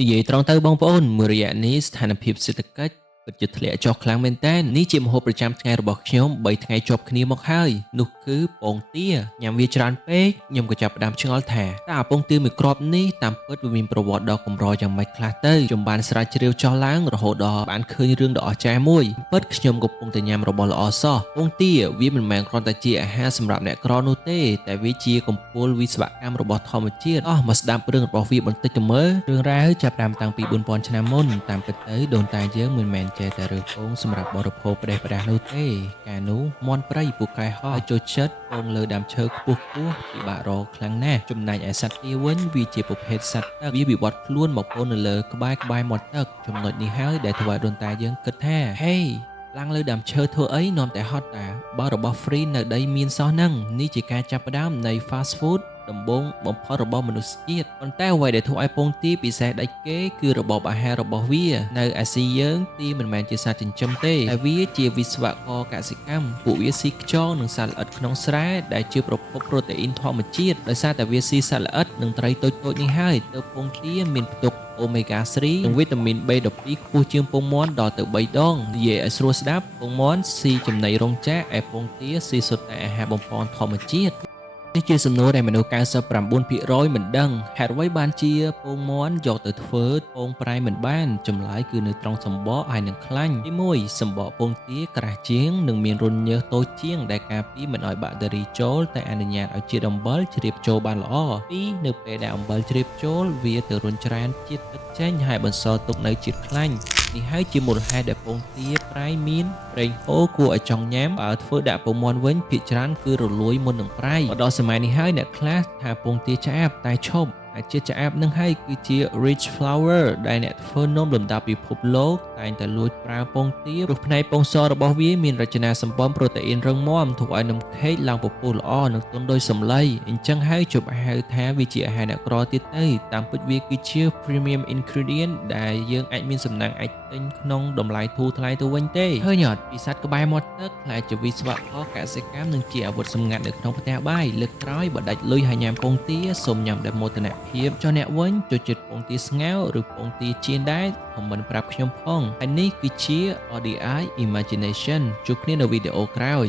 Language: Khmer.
និយាយត្រង់ទៅបងប្អូនមួយរយៈនេះស្ថានភាពសេដ្ឋកិច្ចពិតជាធ្លាក់ចុះខ្លាំងមែនតើនេះជាម្ហូបប្រចាំថ្ងៃរបស់ខ្ញុំ3ថ្ងៃជាប់គ្នាមកហើយនោះគឺពងទាញ៉ាំវាច្រើនពេកខ្ញុំក៏ចាប់ផ្ដើមឆ្ងល់ថាតើពងទាមួយគ្រាប់នេះតាមពិតវាមានប្រវត្តិដ៏កម្រយ៉ាងម៉េចខ្លះទៅខ្ញុំបានស្រាវជ្រាវចោះឡើងរហូតដល់បានឃើញរឿងដ៏អស្ចារ្យមួយពិតខ្ញុំកំពុងតែញ៉ាំរបស់ល្អសោះពងទាវាមិនមែនគ្រាន់តែជាអាហារសម្រាប់អ្នកក្រនោះទេតែវាជាកំពូលវិស្វកម្មរបស់ធម្មជាតិមកស្ដាប់រឿងរបស់វាបន្តិចទៅមើលរឿងរ៉ាវចាប់ផ្ដើមតាំងពី4000ឆ្នាំមុនតាមពិតទៅដូនតាយើងមិនមែនចេះតែរើសពងសម្រាប់បរិភោគផ្ដេសផ្ដាសនោះទេកាលនោះមាន់ព្រៃពូកែហោះចូលចិត្តពងលើដើមឈើខ្ពស់ពិបាករកខ្លាំងណាស់ចំណែកឯសត្វទាវិញវាជាប្រភេទសត្វទឹកវាវិវត្តខ្លួនមកពងនៅលើក្បែរមាត់ទឹកចំណុចនេះហើយដែលធ្វើឲ្យដូនតាយើងគិតថាហេឡើងលើដើមឈើធ្វើអីនាំតែហត់តាបើរបស់ free នៅដីមានសោះហ្នឹងនេះជាការចាប់ផ្ដើមនៃ fast food ដំបូងបំផុតរបស់មនុស្សជាតិប៉ុន្តែអ្វីដែលធ្វើឲ្យពងទាពិសេសដាច់គេគឺរបបអាហាររបស់វានៅអាស៊ីយើងទាមិនមែនជាសត្វចិញ្ចឹមទេតែវាជាវិស្វករកសិកម្មពួកវាស៊ីខ្យងនិងសត្វល្អិតក្នុងស្រែដែលជាប្រភពប្រូតេអ៊ីនធម្មជាតិដោយសារតែវាស៊ីសត្វល្អិតនិងត្រីតូចៗនេះហើយទើបពងទាមានផ្ទុកOmega 3 និងវីតាមីន B12 ខ្ពស់ជាងពងមាន់ដល់ទៅ3ដងនិយាយឲ្យស្រួលស្ដាប់ពងមាន់ស៊ីចំណីរោងចក្រឯពងទាស៊ីសុទ្ធតែអាហារបំពន់ធម្មជាតិនេះជាសំណួរដែលមនុស្ស99%មិនដឹងហេតុអ្វីបានជាពងមាន់យកទៅធ្វើពងប្រៃមិនបានចម្លើយគឺនៅត្រង់សម្បកហើយនឹងខ្លាញ់ទី1សម្បកពងទាក្រាស់ជាងនិងមានរន្ធញើសតូចជាងដែលការពារមិនឲ្យបាក់តេរីចូលតែអនុញ្ញាតឲ្យជាតិអំបិលជ្រាបចូលបានល្អ2នៅពេលដែលអំបិលជ្រាបចូលវាទៅរុញច្រានជាតិទឹកចេញហើយបន្សល់ទុកនៅជាតិខ្លាញ់នេះហើយជាមូលហេតុដែលពងទាប្រៃមានប្រេងហូរគួរឲ្យចង់ញ៉ាំបើធ្វើដាក់ពងមាន់វិញភាគច្រើនគឺរលួយមុននឹងប្រៃមកដល់សម័យនេះហើយអ្នកខ្លះថាពងទាឆ្អាបតែឈប់ជាតិឆ្អាបនឹងហើយគឺជា rich flour ដែលអ្នកធ្វើនំលំដាប់ពិភពលោកតែងតែលួចប្រើពងទាព្រោះផ្នែកពងសរបស់វាមានរចនាសម្ព័ន្ធប្រូតេអ៊ីនរឹងមាំធ្វើឲ្យនំខេកឡើងពពុះល្អនិងទន់ដោយសម្លៃអញ្ចឹងហើយជប់ហៅថាវាជាអាហារអ្នកក្រទៀតទៅតាមពិតវាគឺជា premium ingredient ដែលយើងអាចមានសំណាងអាចទិញក្នុងតម្លៃធូរថ្លៃទៅវិញទេឃើញអត់ពីសត្វក្បែរមាត់ទឹកខ្លាចជាវិស្វករកសិកម្មនិងជាអាវុធសម្ងាត់នៅក្នុងផ្ទះបាយលើកក្រោយបើដាច់លុយហើយញ៉ាំពងទាសូមញ៉ាំដោយមោទនភាពចុះអ្នកវិញចូលចិត្តពងទាស្ងោរឬពងទាចៀនដែរខមមិនប្រាប់ខ្ញុំផងហើយនេះគឺជា ODI Imagination ជួបគ្នានៅវីដេអូក្រោយ